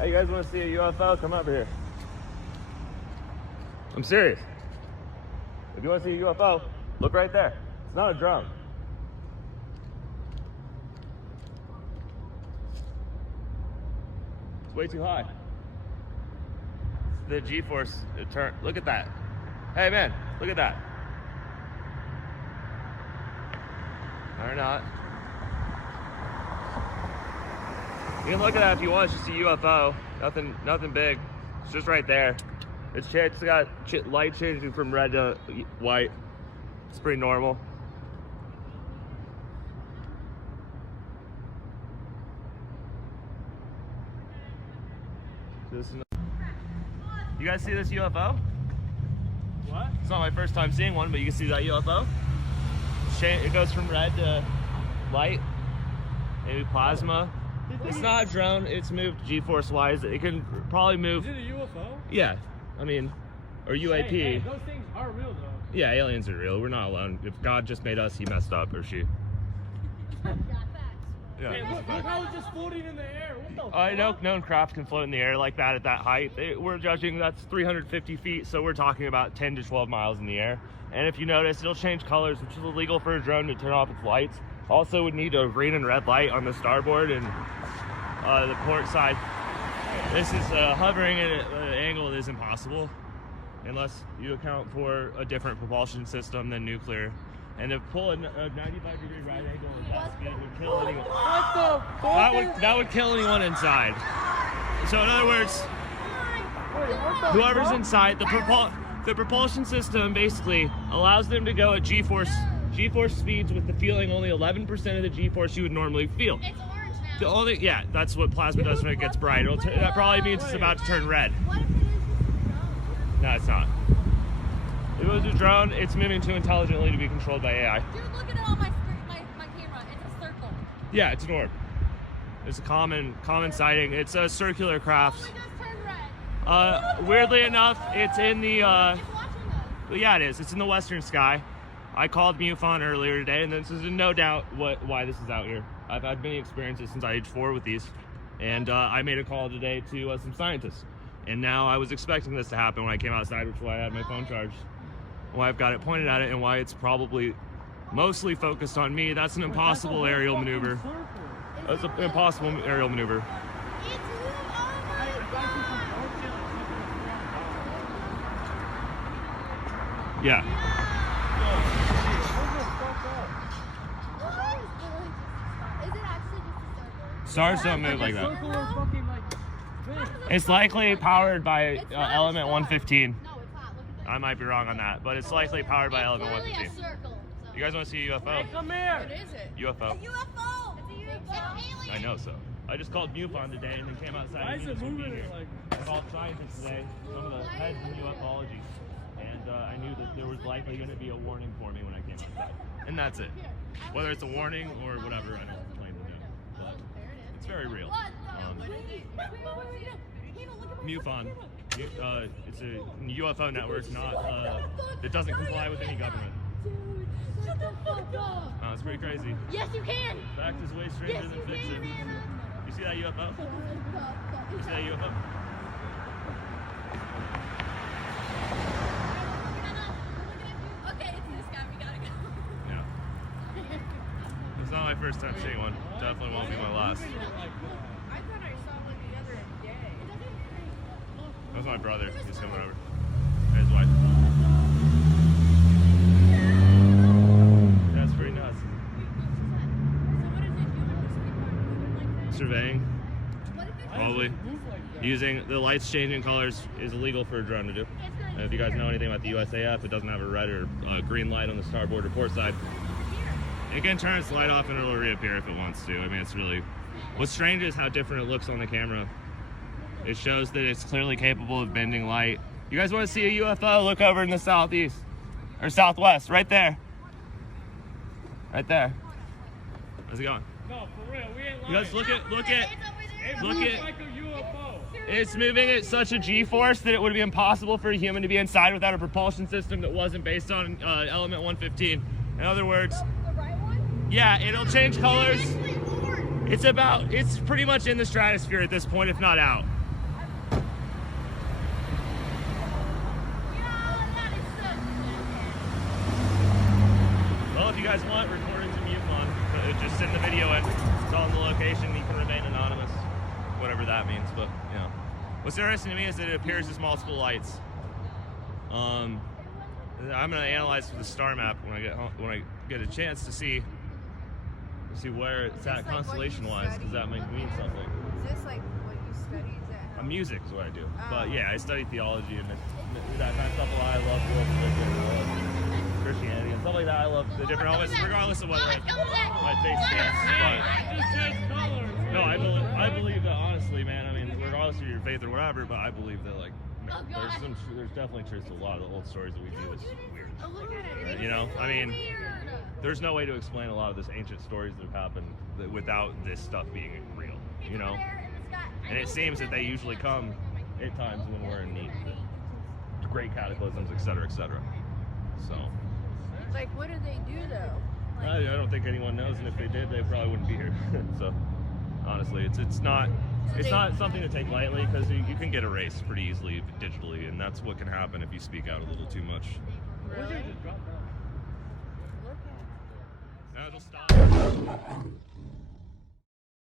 Hey, you guys want to see a UFO? Come over here. I'm serious. If you want to see a UFO, look right there. It's not a drone. It's way too high. The G-force turn. Look at that. Hey man, look at that. Or not. You can look at that if you want. It's just a UFO. Nothing big. It's just right there. It's got light changing from red to white. It's pretty normal. You guys see this UFO? What? It's not my first time seeing one, but you can see that UFO. It goes from red to light, maybe plasma. It's not a drone. It's moved G-force wise. It can probably move. Is it a UFO? Yeah, I mean, or UAP. Hey, those things are real though. Yeah, aliens are real. We're not alone. If God just made us, he messed up, or she. Yeah. Hey, look, how it's just floating in the air. What the I know known craft can float in the air like that at that height. We're judging that's 350 feet, so we're talking about 10 to 12 miles in the air. And if you notice, it'll change colors, which is illegal for a drone to turn off its lights. Also would need a green and red light on the starboard and the port side. This is hovering at an angle that is impossible unless you account for a different propulsion system than nuclear. And to pull a 95-degree right angle at that speed would kill anyone. What the fuck? That would kill anyone inside. So in other words, whoever's inside, the propulsion system basically allows them to go at G-force speeds with the feeling only 11% of the G-force you would normally feel. It's orange now. Yeah, that's what plasma does when it gets bright. That probably means it's about to turn red. What if it is just a drone? No, it's not. If it was a drone, it's moving too intelligently to be controlled by AI. Dude, look at it on my camera. It's a circle. Yeah, it's an orb. It's a common sighting. It's a circular craft. Oh, it does turn red. Weirdly enough, it's in the It's watching us. yeah, it is. It's in the western sky. I called MUFON earlier today, and this is no doubt why this is out here. I've had many experiences since age 4 with these, and I made a call today to some scientists. And now I was expecting this to happen when I came outside, which is why I had my phone charged. Why I've got it pointed at it, and why it's probably mostly focused on me. That's an impossible aerial maneuver. That's an impossible aerial maneuver. It's moving. Oh my god. Yeah. Is it actually just a circle? Stars don't move like that. It's likely powered by element 115. No, it's not. Look at that. I might be wrong on that, but it's likely powered by element It's literally 115. a circle. So. You guys want to see a UFO? Hey, come here. What is it? UFO. UFO. It's a UFO. I know so. I just called MUFON today and then came outside. Why and is knew it this would be moving here. like? I called scientists today, some of the heads in ufology, and I knew that there was likely going to be a warning for me when I came outside. And that's it. Whether it's a warning or whatever, I don't claim to know. But it's very real. MUFON. It's a UFO network, not it doesn't comply with any government. Shut the fuck up. It's pretty crazy. Yes, you can. Fact is way stranger than fiction. You see that UFO? You see that UFO? Okay, it's this guy. We gotta go. Yeah. It's not my first time seeing one. Definitely won't be my last. I thought I saw one the other day. That was my brother. He's coming over. And his wife. That's pretty nuts. Surveying. Probably. Using the lights changing colors is illegal for a drone to do. And if you guys know anything about the USAF, it doesn't have a red or green light on the starboard or port side. It can turn its light off and it'll reappear if it wants to. I mean, it's really... What's strange is how different it looks on the camera. It shows that it's clearly capable of bending light. You guys want to see a UFO? Look over in the southeast. Or southwest, right there. Right there. How's it going? No, for real. We ain't lying. You guys look at... It Look moves at- like a UFO. It's moving at such a G-force that it would be impossible for a human to be inside without a propulsion system that wasn't based on element 115. In other words, The right one? yeah, it'll change colors. It's actually orange. It's pretty much in the stratosphere at this point, if not out. you guys want recordings of MUFON, just send the video in, tell them the location, you can remain anonymous, whatever that means, but, you know. What's interesting to me is that it appears as multiple lights. I'm gonna analyze the star map when I get a chance to see where it's at constellation-wise, because that might mean something. Is this like what you study? Is that Music is what I do. Oh. But yeah, I study theology and that kind of stuff a lot. I love world religion, I love Christianity and stuff like that. I love the different elements, regardless of whether my faith stands. But Just change colors. no, I believe that honestly, man. I mean, regardless of your faith or whatever, but I believe that like there's definitely truth to a lot of the old stories that we do. It's weird. You know, I mean, there's no way to explain a lot of this ancient stories that have happened without this stuff being real. You know, and it seems that they usually come at times when we're in need. Great cataclysms, etc., etc. So. like what do they do though? I don't think anyone knows, and if they did, they probably wouldn't be here. So, honestly, it's not something to take lightly, because you can get erased pretty easily digitally, and that's what can happen if you speak out a little too much. Really? Just drop down. Look at it. It'll stop.